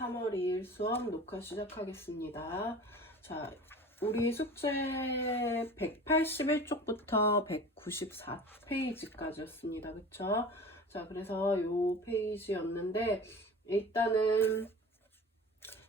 3월 2일 수업 녹화 시작하겠습니다. 자, 우리 숙제 181쪽부터 194페이지까지였습니다. 그쵸? 자, 그래서 요 페이지였는데 일단은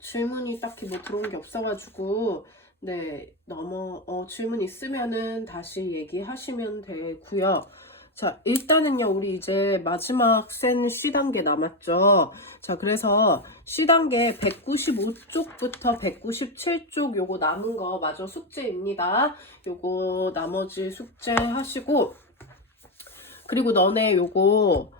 질문이 딱히 뭐 들어온 게 없어가지고 질문 있으면은 다시 얘기하시면 되고요. 자, 일단은요, 우리 이제 마지막 센 C단계 남았죠. 자, 그래서 C단계 195쪽부터 197쪽 요거 남은 거 마저 숙제입니다. 요거 나머지 숙제 하시고, 그리고 너네 요거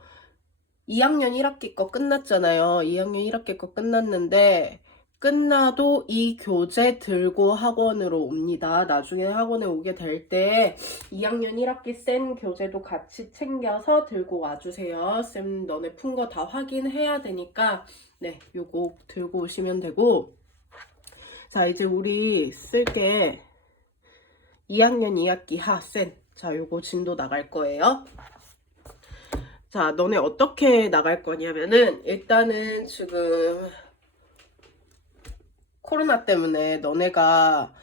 2학년 1학기 거 끝났잖아요. 2학년 1학기 거 끝났는데, 끝나도 이 교재 들고 학원으로 옵니다. 나중에 학원에 오게 될 때 2학년 1학기 센 교재도 같이 챙겨서 들고 와주세요. 쌤 너네 푼 거 다 확인해야 되니까 네, 요거 들고 오시면 되고, 자 이제 우리 쓸게 2학년 2학기 하센. 자 요거 진도 나갈 거예요. 자 너네 어떻게 나갈 거냐면은 일단은 지금 코로나 때문에 너네가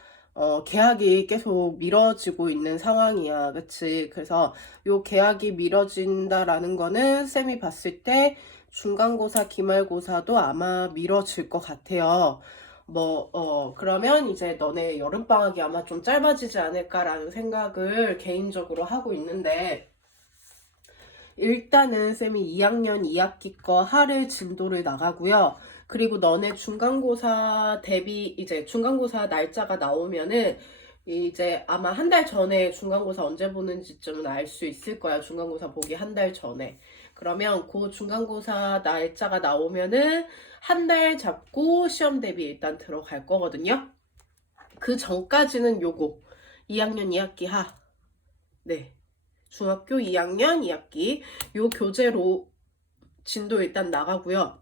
계약이 계속 미뤄지고 있는 상황이야. 그치? 그래서 요 계약이 미뤄진다라는 거는 쌤이 봤을 때 중간고사, 기말고사도 아마 미뤄질 것 같아요. 그러면 이제 너네 여름방학이 아마 좀 짧아지지 않을까라는 생각을 개인적으로 하고 있는데, 일단은 쌤이 2학년 2학기 거 하를 진도를 나가고요. 그리고 너네 중간고사 이제 중간고사 날짜가 나오면은 이제 아마 한 달 전에 중간고사 언제 보는지쯤은 알 수 있을 거야. 중간고사 보기 한 달 전에. 그러면 그 중간고사 날짜가 나오면은 한 달 잡고 시험 대비 일단 들어갈 거거든요. 그 전까지는 요거 2학년 2학기 하. 네. 중학교 2학년 2학기 요 교재로 진도 일단 나가고요.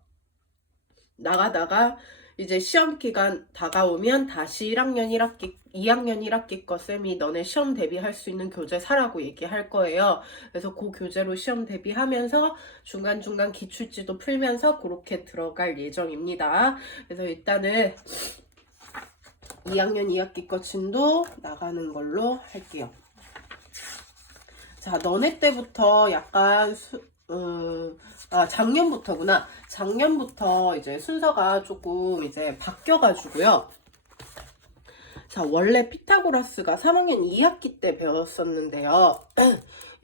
나가다가 이제 시험 기간 다가오면 다시 1학년 1학기, 2학년 1학기 거 쌤이 너네 시험 대비할 수 있는 교재 사라고 얘기할 거예요. 그래서 그 교재로 시험 대비하면서 중간중간 기출지도 풀면서 그렇게 들어갈 예정입니다. 그래서 일단은 2학년 2학기 거 진도 나가는 걸로 할게요. 자, 너네 때부터 약간 작년부터구나. 작년부터 이제 순서가 조금 이제 바뀌어가지고요. 자, 원래 피타고라스가 3학년 2학기 때 배웠었는데요.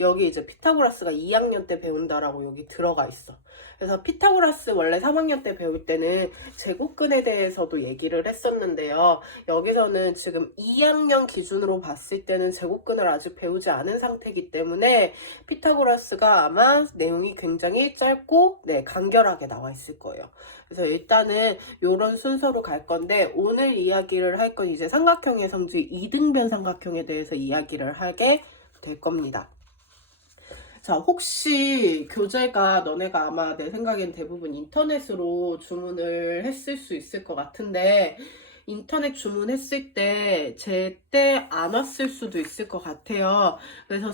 여기 이제 피타고라스가 2학년 때 배운다라고 여기 들어가 있어. 그래서 피타고라스 원래 3학년 때 배울 때는 제곱근에 대해서도 얘기를 했었는데요. 여기서는 지금 2학년 기준으로 봤을 때는 제곱근을 아직 배우지 않은 상태이기 때문에 피타고라스가 아마 내용이 굉장히 짧고 간결하게 나와 있을 거예요. 그래서 일단은 이런 순서로 갈 건데, 오늘 이야기를 할 건 이제 삼각형의 성질 이등변 삼각형에 대해서 이야기를 하게 될 겁니다. 자, 혹시 교재가 너네가 아마 내 생각엔 대부분 인터넷으로 주문을 했을 수 있을 것 같은데, 인터넷 주문했을 때 제때 안 왔을 수도 있을 것 같아요. 그래서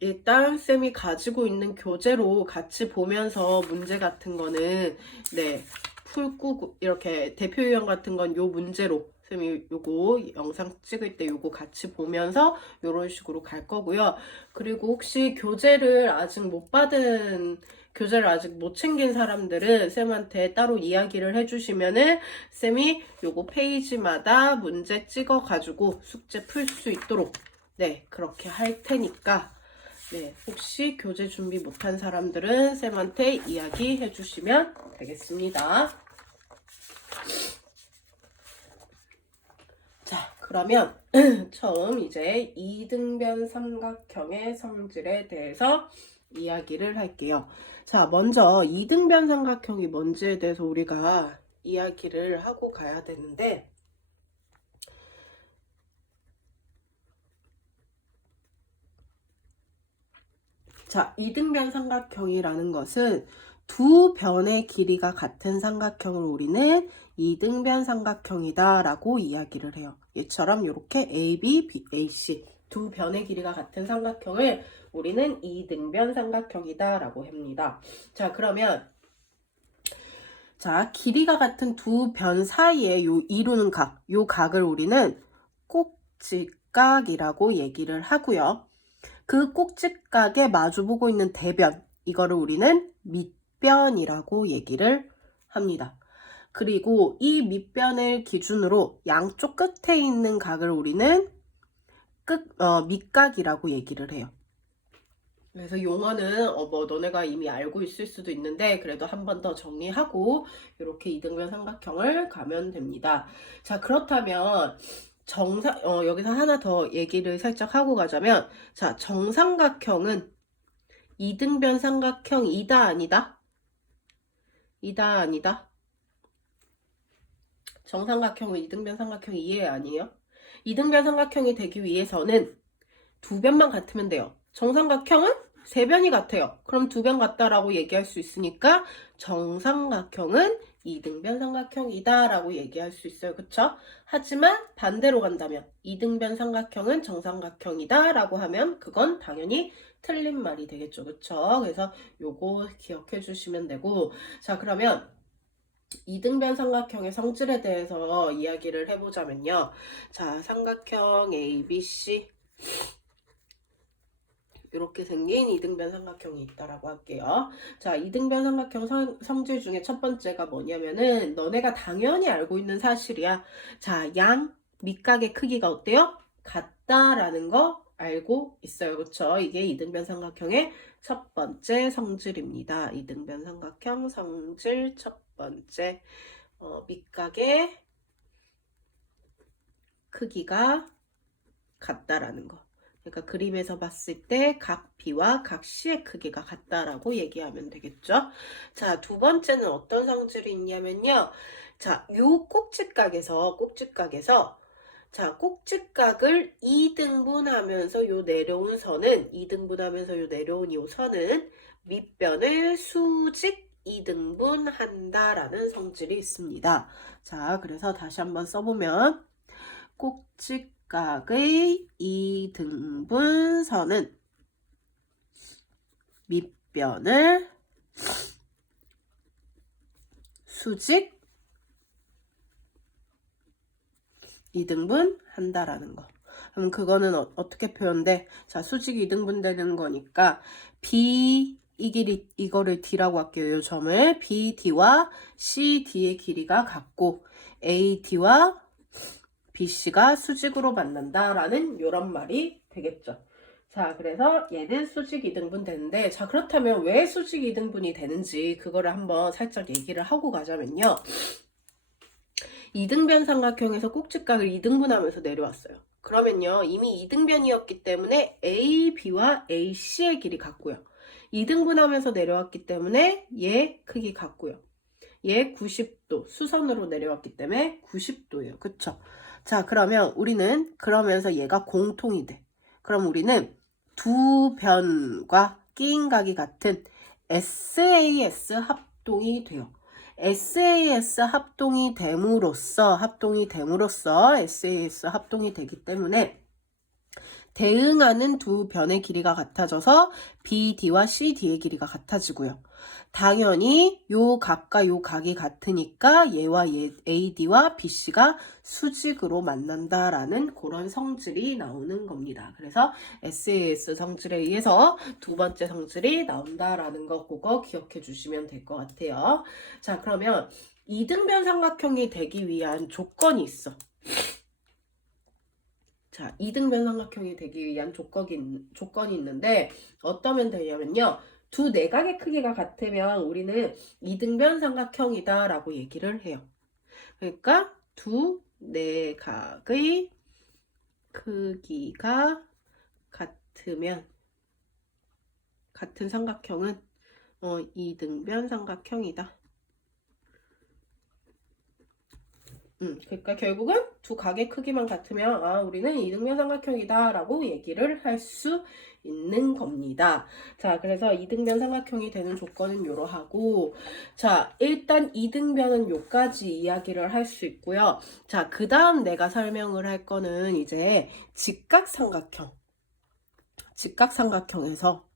일단 쌤이 가지고 있는 교재로 같이 보면서 문제 같은 거는 풀고 이렇게 대표 유형 같은 건 요 문제로 쌤이 요거 영상 찍을 때 요거 같이 보면서 요런 식으로 갈 거고요. 그리고 혹시 교재를 아직 못 챙긴 사람들은 쌤한테 따로 이야기를 해주시면은 쌤이 요거 페이지마다 문제 찍어 가지고 숙제 풀 수 있도록 그렇게 할 테니까 혹시 교재 준비 못한 사람들은 쌤한테 이야기해 주시면 되겠습니다. 자, 그러면 처음 이제 이등변 삼각형의 성질에 대해서 이야기를 할게요. 자, 먼저 이등변 삼각형이 뭔지에 대해서 우리가 이야기를 하고 가야 되는데, 자, 이등변 삼각형이라는 것은 두 변의 길이가 같은 삼각형을 우리는 이등변 삼각형이다 라고 이야기를 해요. 얘처럼 이렇게 AB, AC 두 변의 길이가 같은 삼각형을 우리는 이등변 삼각형이다 라고 합니다. 자, 그러면 자, 길이가 같은 두 변 사이에 요 이루는 각, 요 각을 우리는 꼭지각이라고 얘기를 하고요. 그 꼭지각에 마주보고 있는 대변, 이거를 우리는 밑변이라고 얘기를 합니다. 그리고 이 밑변을 기준으로 양쪽 끝에 있는 각을 우리는 밑각이라고 얘기를 해요. 그래서 용어는 뭐 너네가 이미 알고 있을 수도 있는데 그래도 한 번 더 정리하고 이렇게 이등변 삼각형을 가면 됩니다. 자, 그렇다면 여기서 하나 더 얘기를 살짝 하고 가자면, 자, 정삼각형은 이등변 삼각형이다 아니다? 이다 아니다? 정삼각형은 이등변 삼각형이 이해요 아니에요? 이등변 삼각형이 되기 위해서는 두 변만 같으면 돼요. 정삼각형은 세 변이 같아요. 그럼 두 변 같다라고 얘기할 수 있으니까 정삼각형은 이등변 삼각형이다 라고 얘기할 수 있어요. 그쵸? 하지만 반대로 간다면 이등변 삼각형은 정삼각형이다 라고 하면 그건 당연히 틀린 말이 되겠죠. 그쵸? 그래서 요거 기억해 주시면 되고, 자, 그러면 이등변 삼각형의 성질에 대해서 이야기를 해보자면요. 자, 삼각형 ABC 이렇게 생긴 이등변 삼각형이 있다라고 할게요. 자, 이등변 삼각형 성질 중에 첫 번째가 뭐냐면은 너네가 당연히 알고 있는 사실이야. 자, 양 밑각의 크기가 어때요? 같다라는 거 알고 있어요. 그쵸? 이게 이등변 삼각형의 첫 번째 성질입니다. 이등변 삼각형 성질 첫 번째. 밑각의 크기가 같다라는 거. 그러니까 그림에서 봤을 때 각 B와 각 C의 크기가 같다라고 얘기하면 되겠죠. 자, 두 번째는 어떤 성질이 있냐면요. 자, 요 꼭지각에서 자, 꼭지각을 2등분하면서 요 내려온 선은 2등분하면서 요 내려온 요 선은 밑변을 수직 2등분한다라는 성질이 있습니다. 자, 그래서 다시 한번 써보면 꼭지각의 2등분선은 밑변을 수직 2등분 한다라는 거. 그럼 그거는 어떻게 표현돼? 자, 수직 2등분 되는 거니까 B 이 길이 이거를 D라고 할게요. 이 점을 BD와 CD의 길이가 같고 AD와 BC가 수직으로 만난다라는 이런 말이 되겠죠. 자, 그래서 얘는 수직 2등분 되는데, 자, 그렇다면 왜 수직 2등분이 되는지 그거를 한번 살짝 얘기를 하고 가자면요. 이등변 삼각형에서 꼭지각을 2등분하면서 내려왔어요. 그러면요, 이미 2등변이었기 때문에 AB와 AC의 길이 같고요. 2등분하면서 내려왔기 때문에 얘 크기 같고요. 얘 90도, 수선으로 내려왔기 때문에 90도예요. 그쵸? 자, 그러면 우리는 그러면서 얘가 공통이 돼. 그럼 우리는 두 변과 끼인 각이 같은 SAS 합동이 돼요. SAS 합동이 됨으로써 SAS 합동이 되기 때문에 대응하는 두 변의 길이가 같아져서 BD와 CD의 길이가 같아지고요. 당연히 요 각과 요 각이 같으니까 얘와 얘 AD와 BC가 수직으로 만난다라는 그런 성질이 나오는 겁니다. 그래서 SAS 성질에 의해서 두 번째 성질이 나온다라는 거 그거 기억해 주시면 될 것 같아요. 자, 그러면 이등변 삼각형이 되기 위한 조건이 있어. 자, 이등변 삼각형이 되기 위한 조건이 있는데 어떠면 되냐면요. 두 내각의 크기가 같으면 우리는 이등변 삼각형이다 라고 얘기를 해요. 그러니까 두 내각의 크기가 같으면 같은 삼각형은 이등변 삼각형이다. 그러니까 결국은 두 각의 크기만 같으면 우리는 이등변 삼각형이다 라고 얘기를 할 수 있는 겁니다. 자, 그래서 이등변 삼각형이 되는 조건은 요러하고, 자, 일단 이등변은 요까지 이야기를 할 수 있고요. 자, 그 다음 내가 설명을 할 거는 이제 직각삼각형에서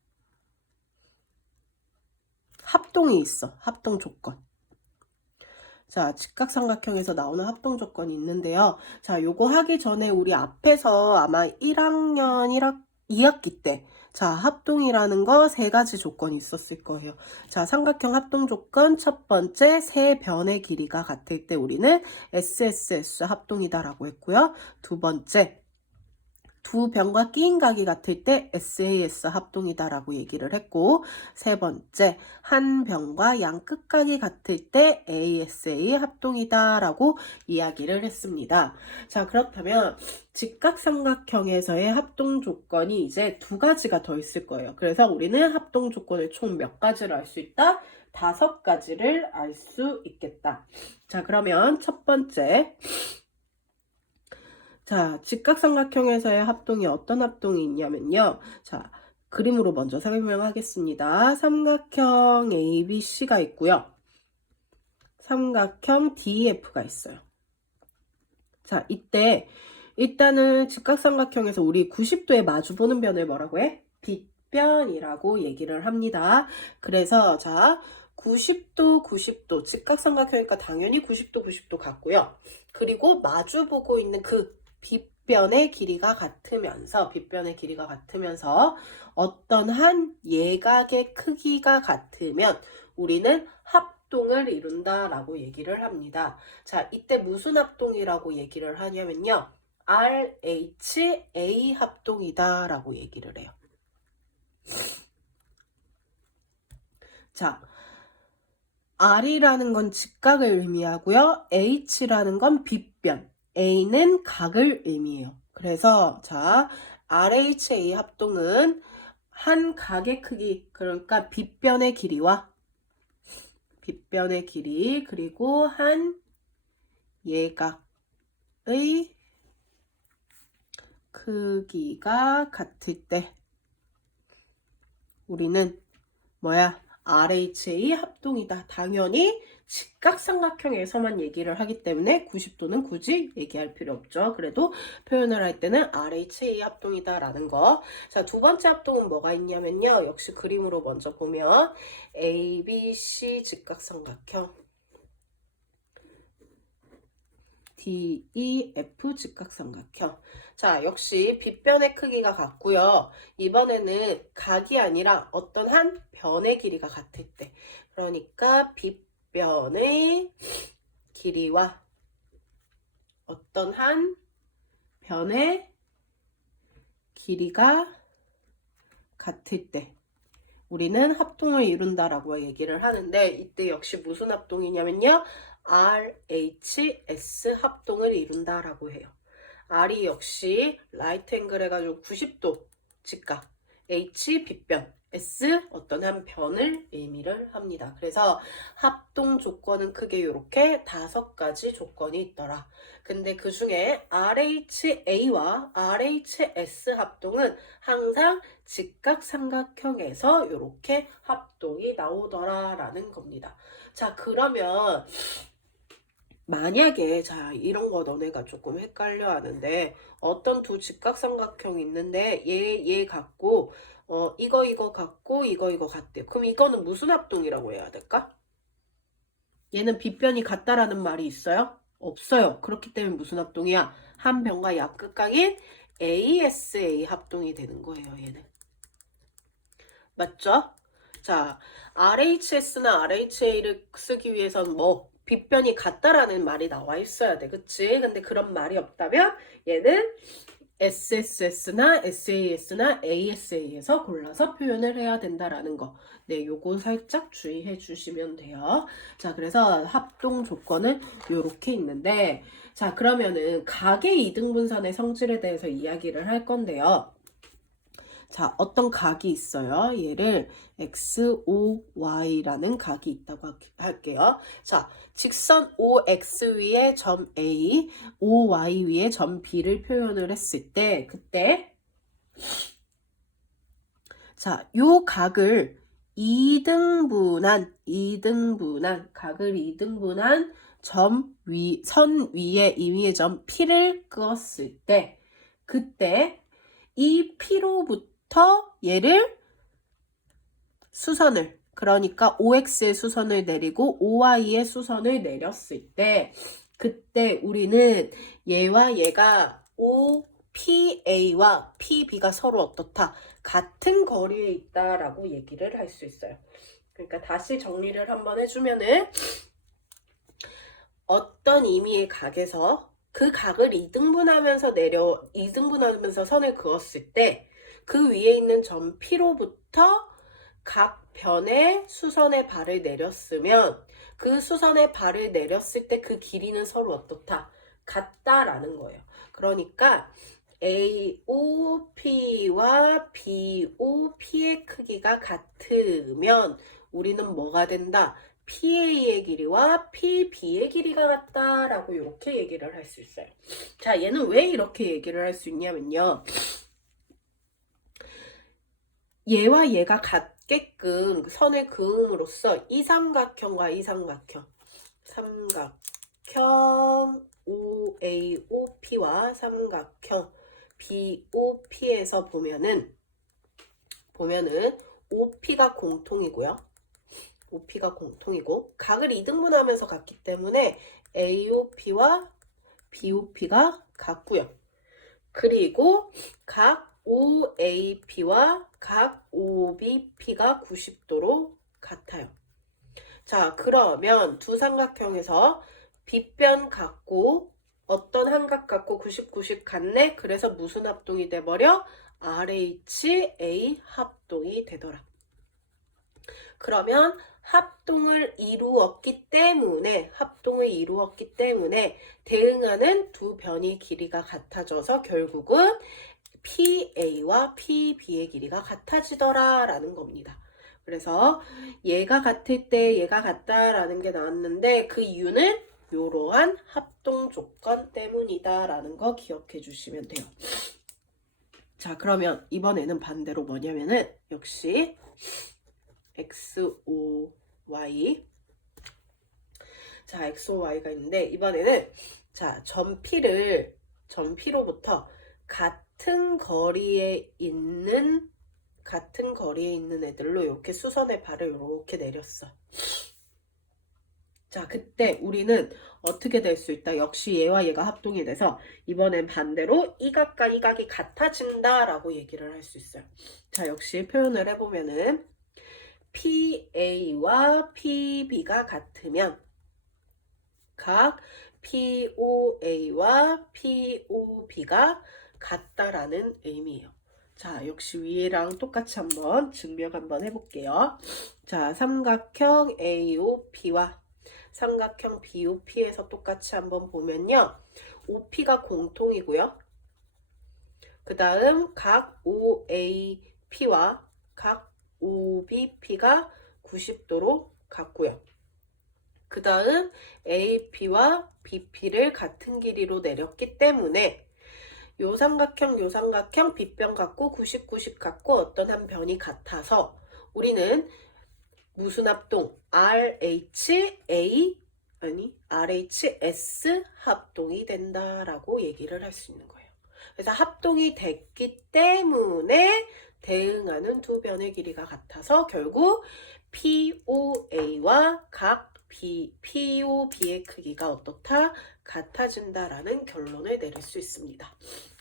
합동이 있어. 합동 조건. 자, 직각삼각형에서 나오는 합동 조건이 있는데요. 자, 요거 하기 전에 우리 앞에서 아마 1학년 2학기 때 자, 합동이라는 거 세 가지 조건이 있었을 거예요. 자, 삼각형 합동 조건 첫 번째, 세 변의 길이가 같을 때 우리는 SSS 합동이다라고 했고요. 두 번째, 두 변과 끼인 각이 같을 때 SAS 합동이다라고 얘기를 했고, 세 번째, 한 변과 양 끝각이 같을 때 ASA 합동이다라고 이야기를 했습니다. 자, 그렇다면 직각삼각형에서의 합동 조건이 이제 두 가지가 더 있을 거예요. 그래서 우리는 합동 조건을 총 몇 가지를 알 수 있다? 5가지를 알 수 있겠다. 자, 그러면 첫 번째, 자, 직각삼각형에서의 합동이 어떤 합동이 있냐면요. 자, 그림으로 먼저 설명하겠습니다. 삼각형 ABC가 있고요. 삼각형 DEF가 있어요. 자, 이때 일단은 직각삼각형에서 우리 90도에 마주보는 변을 뭐라고 해? 빗변이라고 얘기를 합니다. 그래서 자, 90도, 90도, 직각삼각형이니까 당연히 90도, 90도 같고요. 그리고 마주보고 있는 그 빗변의 길이가 같으면서 어떤 한 예각의 크기가 같으면 우리는 합동을 이룬다라고 얘기를 합니다. 자, 이때 무슨 합동이라고 얘기를 하냐면요. RHA 합동이다라고 얘기를 해요. 자, R이라는 건 직각을 의미하고요. H라는 건 빗변, A는 각을 의미해요. 그래서 자, RHA 합동은 한 각의 크기, 그러니까 빗변의 길이와 그리고 한 예각의 크기가 같을 때 우리는 뭐야? RHA 합동이다. 당연히 직각삼각형에서만 얘기를 하기 때문에 90도는 굳이 얘기할 필요 없죠. 그래도 표현을 할 때는 RHA 합동이다 라는 거. 자, 두 번째 합동은 뭐가 있냐면요. 역시 그림으로 먼저 보면 ABC 직각삼각형, DEF 직각삼각형. 자, 역시 빗변의 크기가 같고요. 이번에는 각이 아니라 어떤 한 변의 길이가 같을 때, 그러니까 빗변의 길이와 어떤 한 변의 길이가 같을 때 우리는 합동을 이룬다라고 얘기를 하는데, 이때 역시 무슨 합동이냐면요. RHS 합동을 이룬다라고 해요. R이 역시 라이트 앵글 해가지고 90도 직각, H 빗변, S 어떤 한 변을 의미를 합니다. 그래서 합동 조건은 크게 이렇게 5가지 조건이 있더라. 근데 그 중에 RHA와 RHS 합동은 항상 직각삼각형에서 이렇게 합동이 나오더라라는 겁니다. 자, 그러면 만약에 자, 이런 거 너네가 조금 헷갈려 하는데, 어떤 두 직각삼각형이 있는데 얘 같고 이거 같고 이거 같대. 그럼 이거는 무슨 합동이라고 해야 될까? 얘는 빗변이 같다라는 말이 있어요? 없어요. 그렇기 때문에 무슨 합동이야? 한 변과 약극각인 ASA 합동이 되는 거예요, 얘는. 맞죠? 자, RHS나 RHA를 쓰기 위해서는 뭐 빗변이 같다라는 말이 나와 있어야 돼. 그치? 근데 그런 말이 없다면 얘는 SSS나 SAS나 ASA에서 골라서 표현을 해야 된다라는 거. 네, 요거 살짝 주의해 주시면 돼요. 자, 그래서 합동 조건은 요렇게 있는데, 자, 그러면은 각의 이등분선의 성질에 대해서 이야기를 할 건데요. 자, 어떤 각이 있어요. 얘를 XOY라는 각이 있다고 할게요. 자, 직선 OX 위에 점 A, OY 위에 점 B를 표현을 했을 때, 그때 자, 요 각을 각을 2등분한 선 위에 이 위에 점 P를 그었을 때, 그때 이 P로부터 얘를 수선을 그러니까 OX의 수선을 내리고 OY의 수선을 내렸을 때 그때 우리는 얘와 얘가 OPA와 PB가 서로 어떻다? 같은 거리에 있다라고 얘기를 할 수 있어요. 그러니까 다시 정리를 한번 해주면은 어떤 의미의 각에서 그 각을 2등분하면서 선을 그었을 때 그 위에 있는 점 P로부터 각 변에 수선의 발을 내렸으면 그 수선의 발을 내렸을 때 그 길이는 서로 어떻다? 같다라는 거예요. 그러니까 AOP와 BOP의 크기가 같으면 우리는 뭐가 된다? PA의 길이와 PB의 길이가 같다라고 이렇게 얘기를 할 수 있어요. 자, 얘는 왜 이렇게 얘기를 할 수 있냐면요. 얘와 얘가 같게끔 선을 그음으로써 이 삼각형과 이 삼각형 OAOP와 삼각형 BOP에서 보면은 OP가 공통이고요. OP가 공통이고 각을 2등분하면서 같기 때문에 AOP와 BOP가 같고요. 그리고 각 OAP와 각 OBP가 90도로 같아요. 자, 그러면 두 삼각형에서 빗변 같고 어떤 한 각 같고 90, 90 같네? 그래서 무슨 합동이 돼버려? RHA 합동이 되더라. 그러면 합동을 이루었기 때문에 대응하는 두 변의 길이가 같아져서 결국은 PA와 PB의 길이가 같아지더라 라는 겁니다. 그래서 얘가 같을 때 얘가 같다라는 게 나왔는데 그 이유는 이러한 합동 조건 때문이다 라는 거 기억해 주시면 돼요. 자, 그러면 이번에는 반대로 뭐냐면은 역시 XOY 자, XOY가 있는데 이번에는 자, 점 P로부터 같은 거리에 있는 애들로 이렇게 수선의 발을 이렇게 내렸어. 자, 그때 우리는 어떻게 될 수 있다? 역시 얘와 얘가 합동이 돼서 이번엔 반대로 이 각과 이 각이 같아진다 라고 얘기를 할 수 있어요. 자, 역시 표현을 해보면은 PA와 PB가 같으면 각 POA와 POB가 같다라는 의미예요. 자, 역시 위에랑 똑같이 한번 증명 한번 해볼게요. 자, 삼각형 AOP와 삼각형 BOP에서 똑같이 한번 보면요. OP가 공통이고요. 그 다음 각 OAP와 각 OBP가 90도로 같고요. 그 다음 AP와 BP를 같은 길이로 내렸기 때문에 요 삼각형 빗변 같고 90, 90 같고 어떤 한 변이 같아서 우리는 무슨 합동? RHS 합동이 된다라고 얘기를 할 수 있는 거예요. 그래서 합동이 됐기 때문에 대응하는 두 변의 길이가 같아서 결국 POA와 각 POB의 크기가 어떻다? 같아진다라는 결론을 내릴 수 있습니다.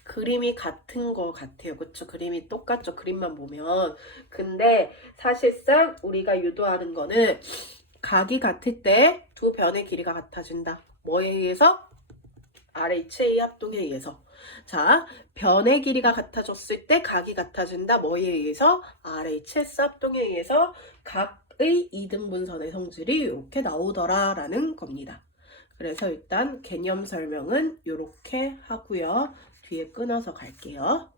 그림이 같은 거 같아요. 그쵸? 그림이 똑같죠? 그림만 보면. 근데 사실상 우리가 유도하는 거는 각이 같을 때 두 변의 길이가 같아진다. 뭐에 의해서? RHA 합동에 의해서. 자, 변의 길이가 같아졌을 때 각이 같아진다. 뭐에 의해서? RHS 합동에 의해서 각의 이등분선의 성질이 이렇게 나오더라 라는 겁니다. 그래서 일단 개념 설명은 이렇게 하고요. 뒤에 끊어서 갈게요.